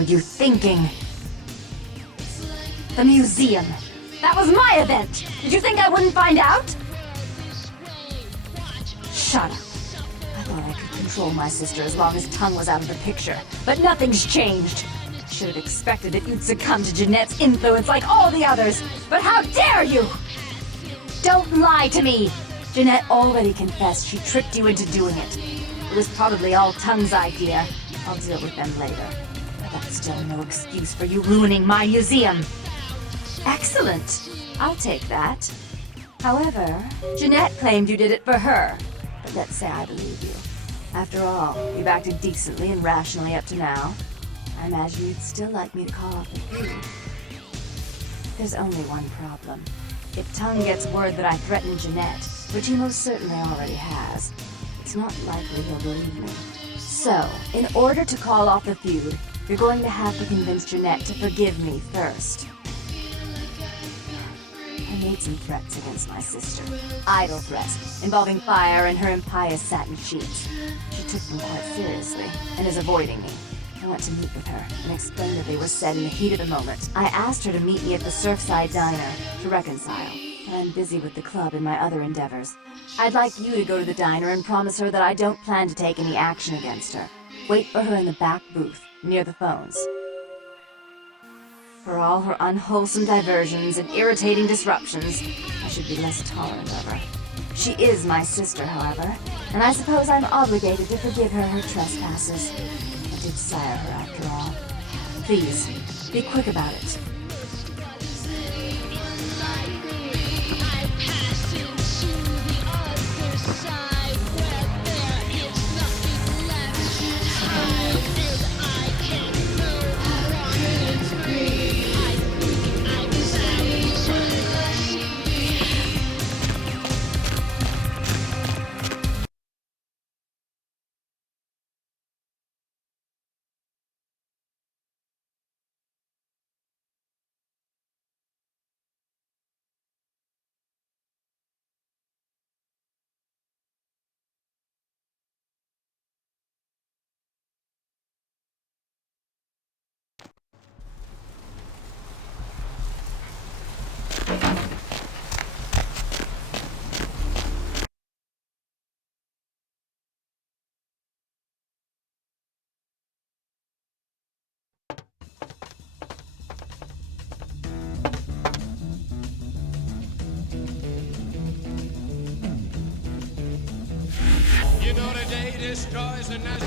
were you thinking? The museum. That was my event! Did you think I wouldn't find out? Shut up. I thought I could control my sister as long as Tongue was out of the picture, but nothing's changed. Should have expected that you'd succumb to Jeanette's influence like all the others, but how dare you! Don't lie to me! Jeanette already confessed she tricked you into doing it. It was probably all Tongue's idea. I'll deal with them later. But that's still no excuse for you ruining my museum. Excellent. I'll take that. However, Jeanette claimed you did it for her. But let's say I believe you. After all, you've acted decently and rationally up to now. I imagine you'd still like me to call off the feud. There's only one problem. If Tongue gets word that I threatened Jeanette, which he most certainly already has, it's not likely he'll believe me. So, in order to call off the feud, you're going to have to convince Jeanette to forgive me first. I made some threats against my sister. Idle threats, involving fire and her impious satin sheets. She took them quite seriously, and is avoiding me. I went to meet with her, and explained that they were said in the heat of the moment. I asked her to meet me at the Surfside Diner, to reconcile, but I'm busy with the club and my other endeavors. I'd like you to go to the diner and promise her that I don't plan to take any action against her. Wait for her in the back booth, near the phones. For all her unwholesome diversions and irritating disruptions, I should be less tolerant of her. She is my sister, however, and I suppose I'm obligated to forgive her her trespasses. I did sire her, after all. Please, be quick about it. You know the day destroys the night.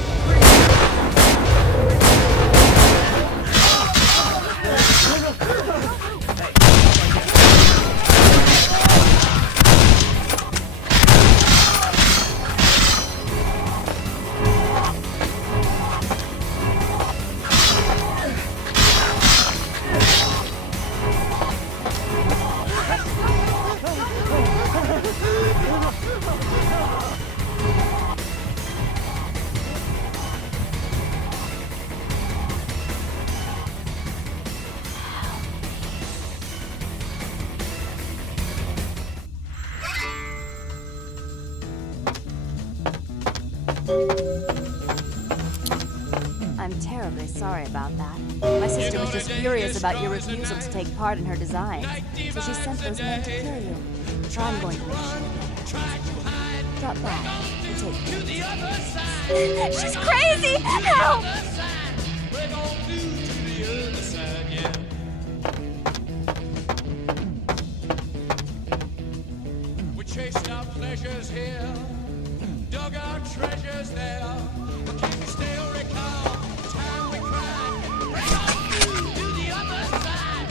I'm terribly sorry about that. My sister was just furious about your refusal to take part in her designs, so she sent those men to kill you. So I'm going to make sure that drop by and take care. She's crazy! Help! We're gonna do to the other side, yeah. We chased our pleasures here, dug our treasures there. But can you still recall the time we cried? We're gonna do to the other side.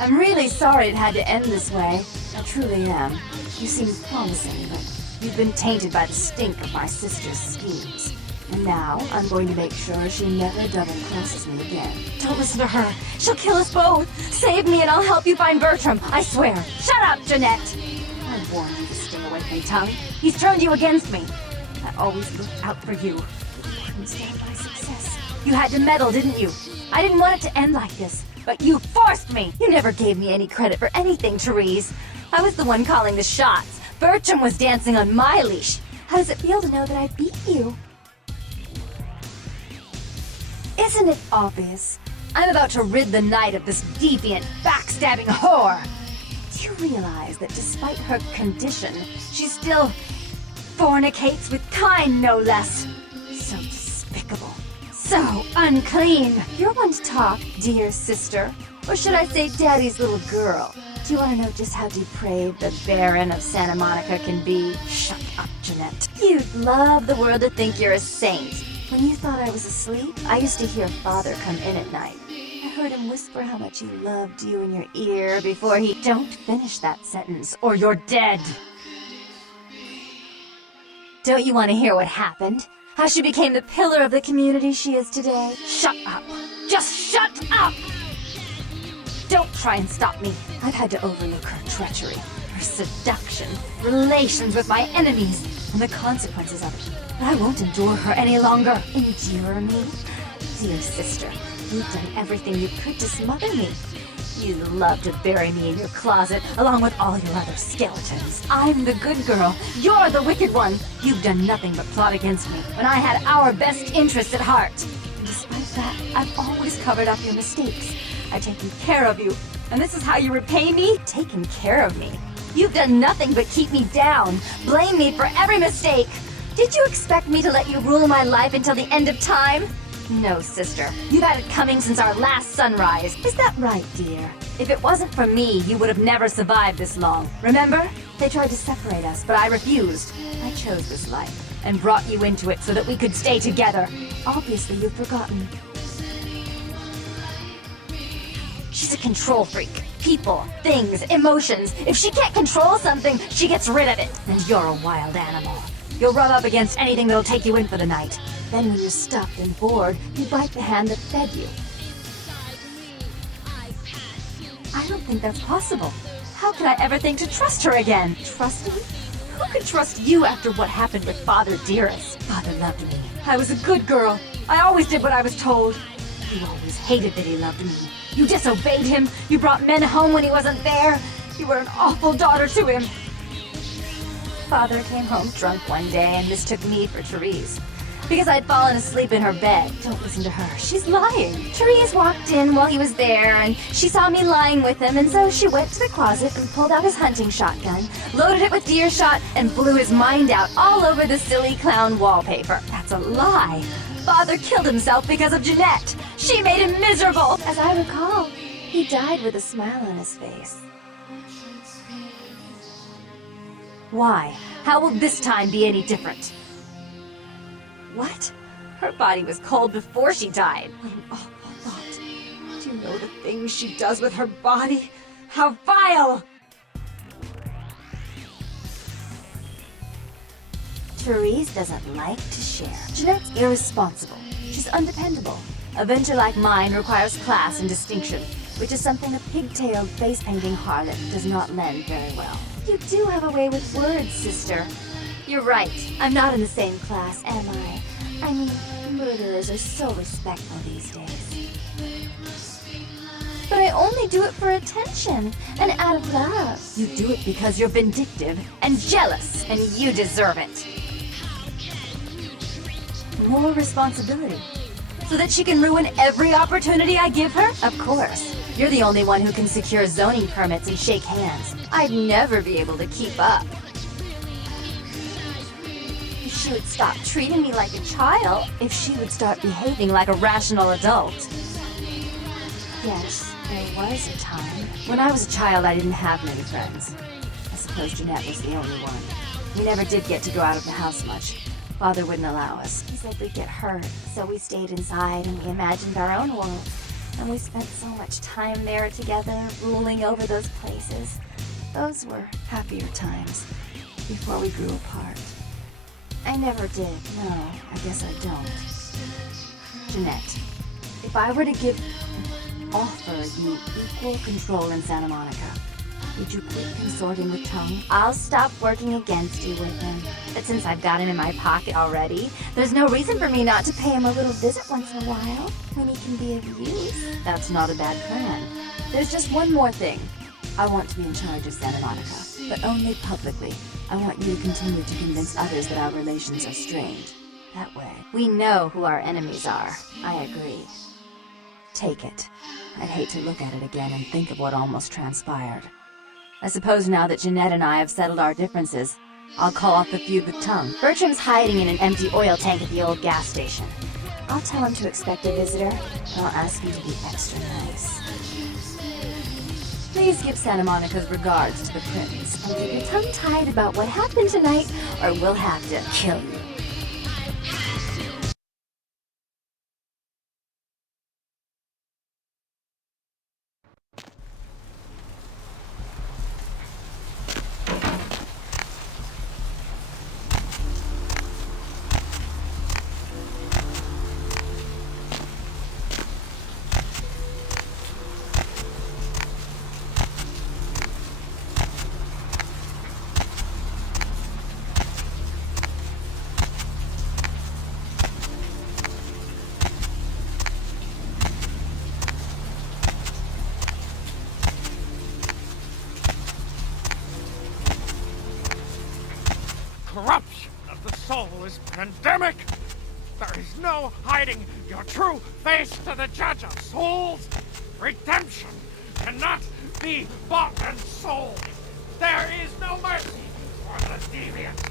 I'm really sorry it had to end this way. I truly am. You seem promising, but you've been tainted by the stink of my sister's schemes. And now, I'm going to make sure she never double-crosses me again. Don't listen to her. She'll kill us both. Save me and I'll help you find Bertram. I swear. Shut up, Jeanette! I warned you to stick away from me, Tongue. He's turned you against me. I always looked out for you. You couldn't stand my success. You had to meddle, didn't you? I didn't want it to end like this, but you forced me! You never gave me any credit for anything, Therese. I was the one calling the shots. Bertram was dancing on my leash. How does it feel to know that I beat you? Isn't it obvious? I'm about to rid the night of this deviant, backstabbing whore! Do you realize that despite her condition, she still fornicates with kind, no less? So despicable. So unclean. You're one to talk, dear sister. Or should I say daddy's little girl? Do you want to know just how depraved the Baron of Santa Monica can be? Shut up, Jeanette. You'd love the world to think you're a saint. When you thought I was asleep, I used to hear Father come in at night. I heard him whisper how much he loved you in your ear before he... Don't finish that sentence, or you're dead. Don't you want to hear what happened? How she became the pillar of the community she is today? Shut up. Just shut up! Don't try and stop me. I've had to overlook her treachery, her seduction, relations with my enemies, and the consequences of it. But I won't endure her any longer. Endure me? Dear sister, you've done everything you could to smother me. You love to bury me in your closet, along with all your other skeletons. I'm the good girl. You're the wicked one. You've done nothing but plot against me, when I had our best interests at heart. And despite that, I've always covered up your mistakes. I've taken care of you. And this is how you repay me? Taken care of me. You've done nothing but keep me down. Blame me for every mistake. Did you expect me to let you rule my life until the end of time? No, sister. You've had it coming since our last sunrise. Is that right, dear? If it wasn't for me, you would have never survived this long. Remember? They tried to separate us, but I refused. I chose this life, and brought you into it so that we could stay together. Obviously, you've forgotten. She's a control freak. People, things, emotions. If she can't control something, she gets rid of it. And you're a wild animal. You'll rub up against anything that'll take you in for the night. Then when you're stuffed and bored, you bite the hand that fed you. I don't think that's possible. How could I ever think to trust her again? Trust me? Who could trust you after what happened with Father Dearest? Father loved me. I was a good girl. I always did what I was told. You always hated that he loved me. You disobeyed him. You brought men home when he wasn't there. You were an awful daughter to him. Father came home drunk one day and mistook me for Therese. Because I'd fallen asleep in her bed. Don't listen to her. She's lying. Therese walked in while he was there, and she saw me lying with him, and so she went to the closet and pulled out his hunting shotgun, loaded it with deer shot, and blew his mind out all over the silly clown wallpaper. That's a lie. Father killed himself because of Jeanette. She made him miserable. As I recall, he died with a smile on his face. Why? How will this time be any different? What? Her body was cold before she died. What an awful thought. Do you know the things she does with her body? How vile! Therese doesn't like to share. Jeanette's irresponsible. She's undependable. A venture like mine requires class and distinction, which is something a pigtailed face-painting harlot does not lend very well. You do have a way with words, sister. You're right. I'm not in the same class, am I? I mean, murderers are so respectful these days. But I only do it for attention, and out of love. You do it because you're vindictive and jealous, and you deserve it. More responsibility. So that she can ruin every opportunity I give her? Of course. You're the only one who can secure zoning permits and shake hands. I'd never be able to keep up. If she would stop treating me like a child, if she would start behaving like a rational adult. Yes, there was a time. When I was a child, I didn't have many friends. I suppose Jeanette was the only one. We never did get to go out of the house much. Father wouldn't allow us. He said we'd get hurt, so we stayed inside and we imagined our own world. And we spent so much time there together, ruling over those places. Those were happier times, before we grew apart. I never did. No, I guess I don't. Jeanette, if I were to offer you equal control in Santa Monica, would you quit consorting with Tongue? I'll stop working against you with him. But since I've got him in my pocket already, there's no reason for me not to pay him a little visit once in a while, when he can be of use. That's not a bad plan. There's just one more thing. I want to be in charge of Santa Monica, but only publicly. I want you to continue to convince others that our relations are strained. That way, we know who our enemies are. I agree. Take it. I'd hate to look at it again and think of what almost transpired. I suppose now that Jeanette and I have settled our differences, I'll call off the feud with Tongue. Bertram's hiding in an empty oil tank at the old gas station. I'll tell him to expect a visitor, and I'll ask you to be extra nice. Please give Santa Monica's regards to the prince, and keep your tongue tied about what happened tonight, or we'll have to kill you. Corruption of the soul is pandemic. There is no hiding your true face to the judge of souls. Redemption cannot be bought and sold. There is no mercy for the deviant.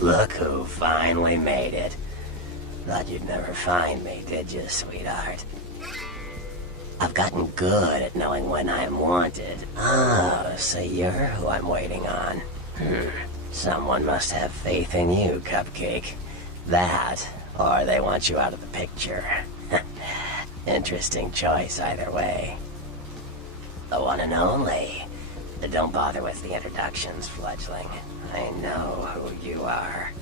Look who finally made it. Thought you'd never find me, did you, sweetheart? I've gotten good at knowing when I'm wanted. Oh, so you're who I'm waiting on. Someone must have faith in you, Cupcake. That, or they want you out of the picture. Interesting choice either way. The one and only. But don't bother with the introductions, fledgling. I know who you are.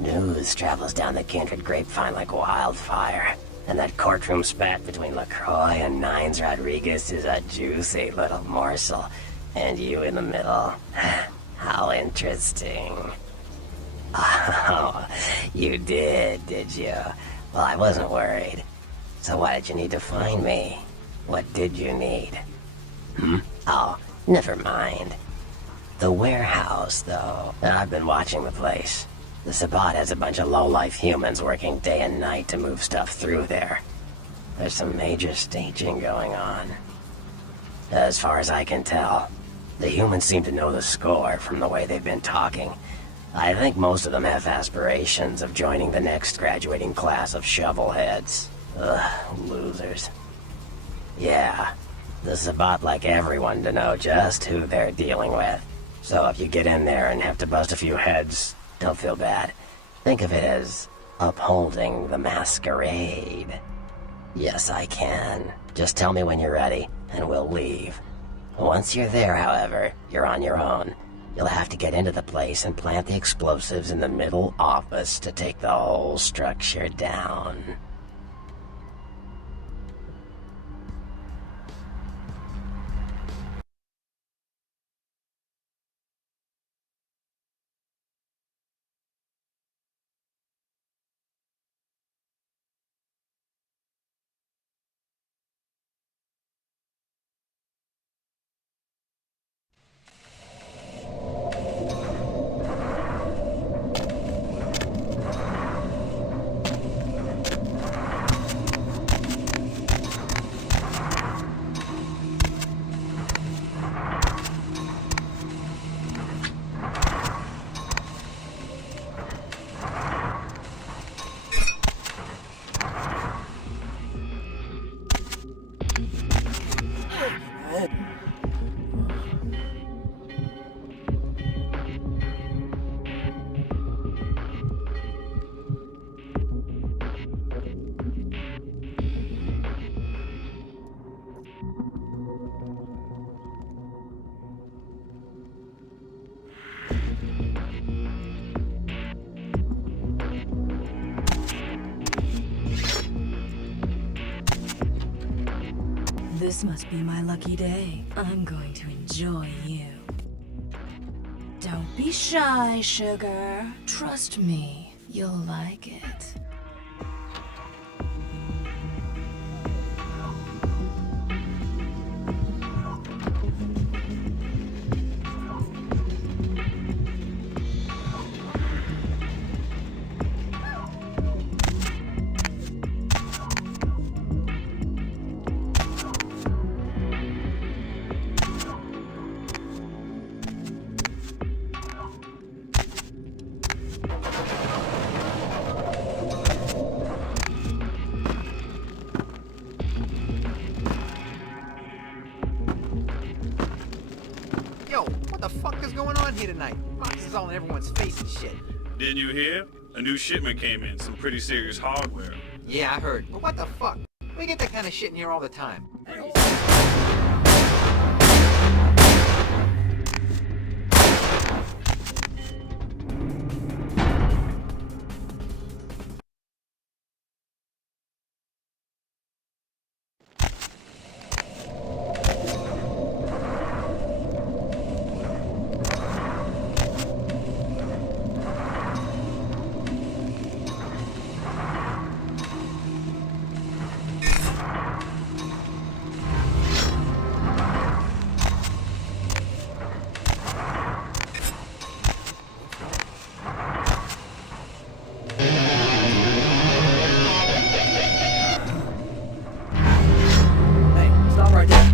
News travels down the kindred grapevine like wildfire, and that courtroom spat between LaCroix and Nines Rodriguez is a juicy little morsel, and you in the middle. How interesting. Oh, you did you? Well, I wasn't worried. So why did you need to find me? What did you need? Oh, never mind. The warehouse, though. I've been watching the place. The Sabbat has a bunch of low-life humans working day and night to move stuff through there. There's some major staging going on. As far as I can tell, the humans seem to know the score from the way they've been talking. I think most of them have aspirations of joining the next graduating class of shovelheads. Ugh, losers. Yeah, the Sabbat like everyone to know just who they're dealing with. So if you get in there and have to bust a few heads, don't feel bad. Think of it as upholding the masquerade. Yes, I can. Just tell me when you're ready, and we'll leave. Once you're there, however, you're on your own. You'll have to get into the place and plant the explosives in the middle office to take the whole structure down. This must be my lucky day. I'm going to enjoy you. Don't be shy, sugar. Trust me, you'll like it. Yo, what the fuck is going on here tonight? Boxes all in everyone's face and shit. Didn't you hear? A new shipment came in, some pretty serious hardware. Yeah, I heard. But what the fuck? We get that kind of shit in here all the time. Hey, stop right there.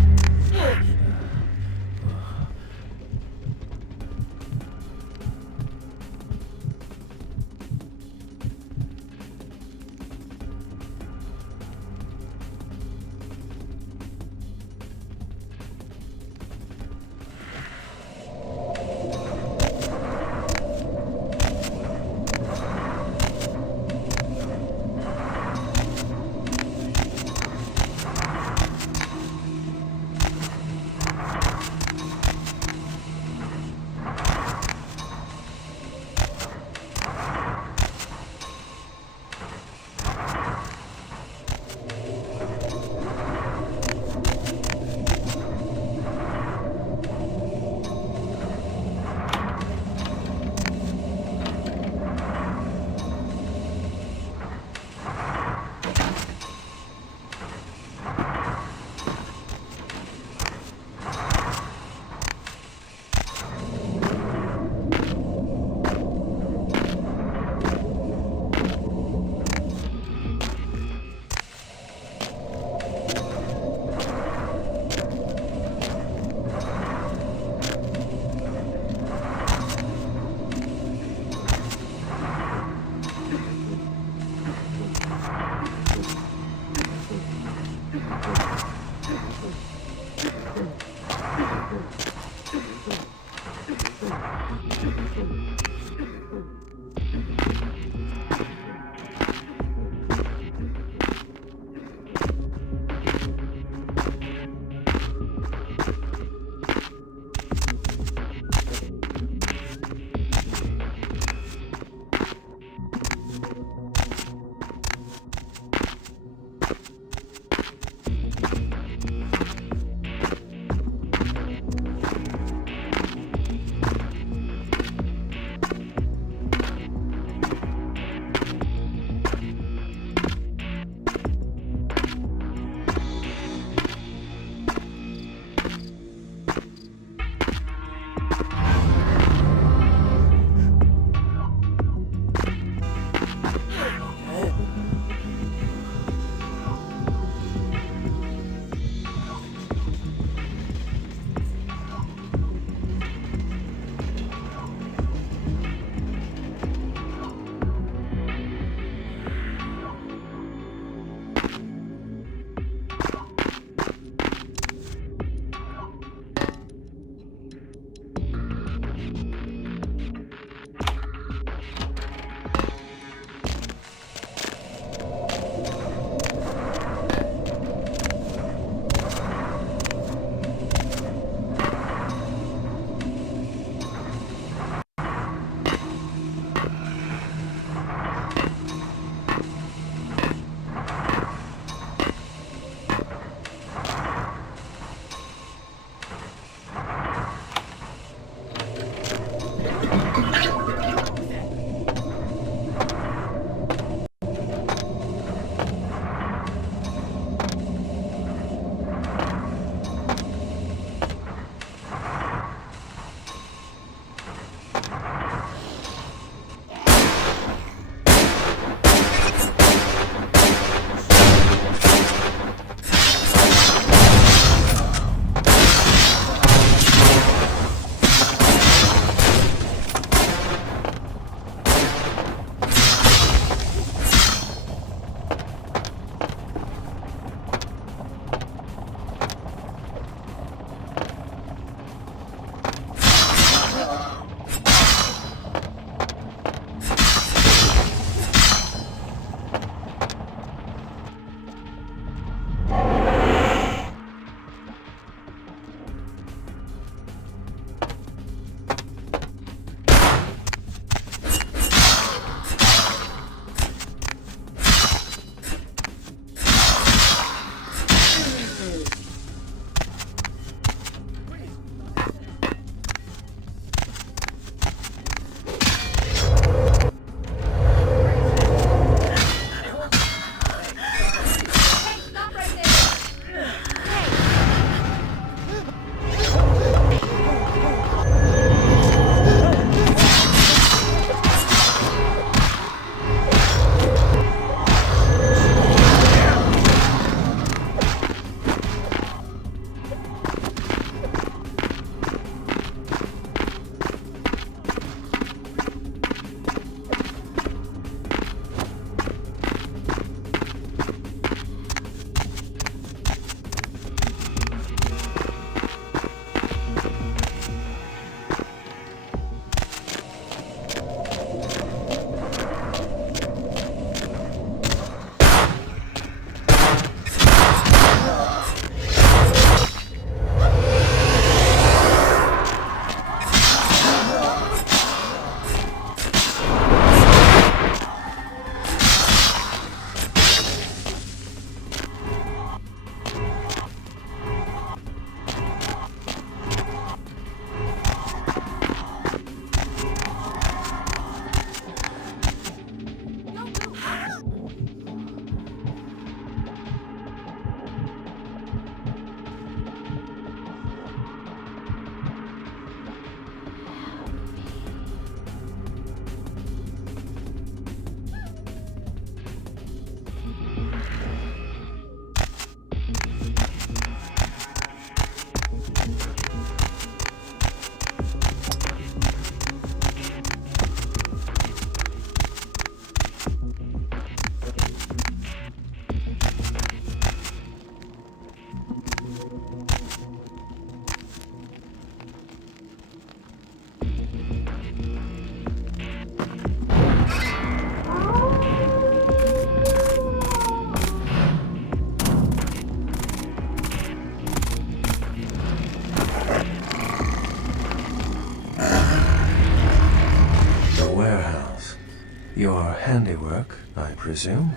Your handiwork, I presume?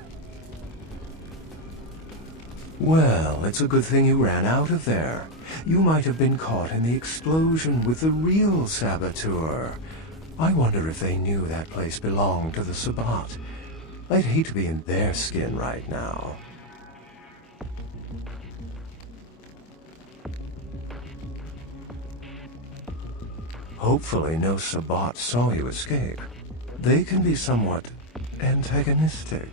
Well, it's a good thing you ran out of there. You might have been caught in the explosion with the real saboteur. I wonder if they knew that place belonged to the Sabbat. I'd hate to be in their skin right now. Hopefully no Sabbat saw you escape. They can be somewhat antagonistic.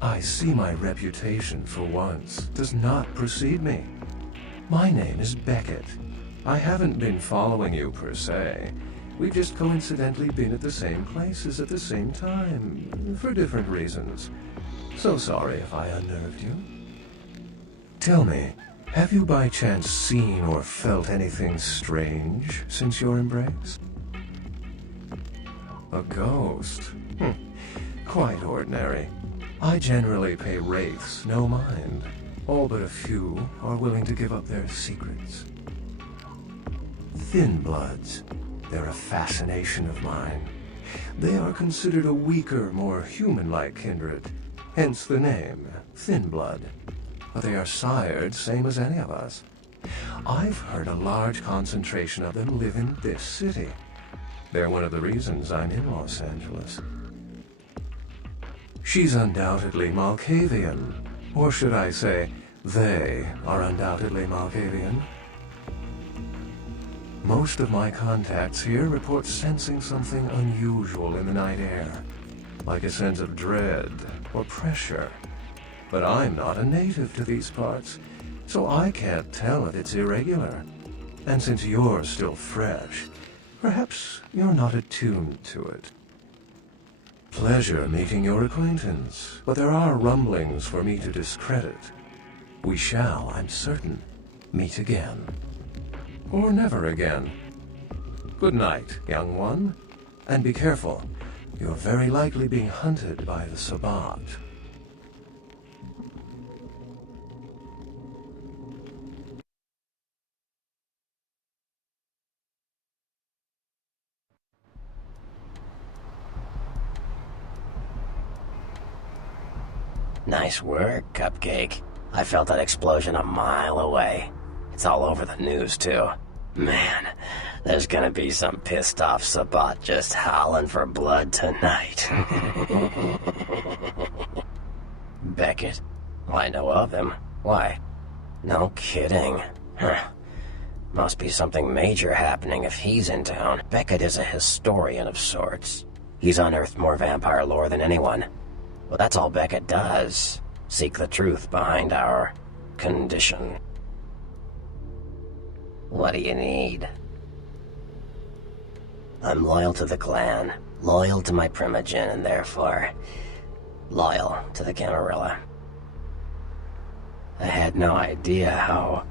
I see my reputation, for once, does not precede me. My name is Beckett. I haven't been following you per se. We've just coincidentally been at the same places at the same time, for different reasons. So sorry if I unnerved you. Tell me, have you by chance seen or felt anything strange since your embrace? A ghost? Quite ordinary. I generally pay wraiths no mind. All but a few are willing to give up their secrets. Thin bloods. They're a fascination of mine. They are considered a weaker, more human-like kindred. Hence the name, Thin Blood. But they are sired same as any of us. I've heard a large concentration of them live in this city. They're one of the reasons I'm in Los Angeles. She's undoubtedly Malkavian. Or should I say, they are undoubtedly Malkavian. Most of my contacts here report sensing something unusual in the night air, like a sense of dread or pressure. But I'm not a native to these parts, so I can't tell if it's irregular. And since you're still fresh, perhaps you're not attuned to it. Pleasure meeting your acquaintance, but there are rumblings for me to discredit. We shall, I'm certain, meet again. Or never again. Good night, young one. And be careful. You're very likely being hunted by the Sabbat. Nice work, Cupcake. I felt that explosion a mile away. It's all over the news, too. Man, there's gonna be some pissed off Sabbat just howling for blood tonight. Beckett? Well, I know of him. Why? No kidding. Must be something major happening if he's in town. Beckett is a historian of sorts. He's unearthed more vampire lore than anyone. Well, that's all Beckett does. Seek the truth behind our condition. What do you need? I'm loyal to the clan, loyal to my primogen, and therefore loyal to the Camarilla. I had no idea how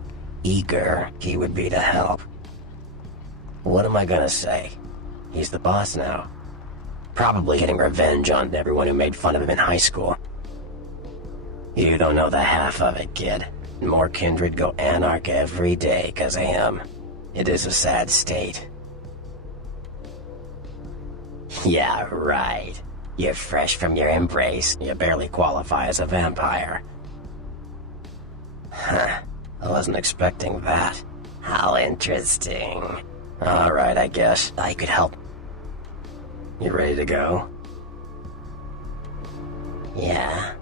eager he would be to help. What am I gonna say? He's the boss now. Probably getting revenge on everyone who made fun of him in high school. You don't know the half of it, kid. More kindred go anarch every day because of him. It is a sad state. Yeah, right. You're fresh from your embrace. You barely qualify as a vampire. Huh. I wasn't expecting that. How interesting. Alright, I guess I could help. You ready to go? Yeah.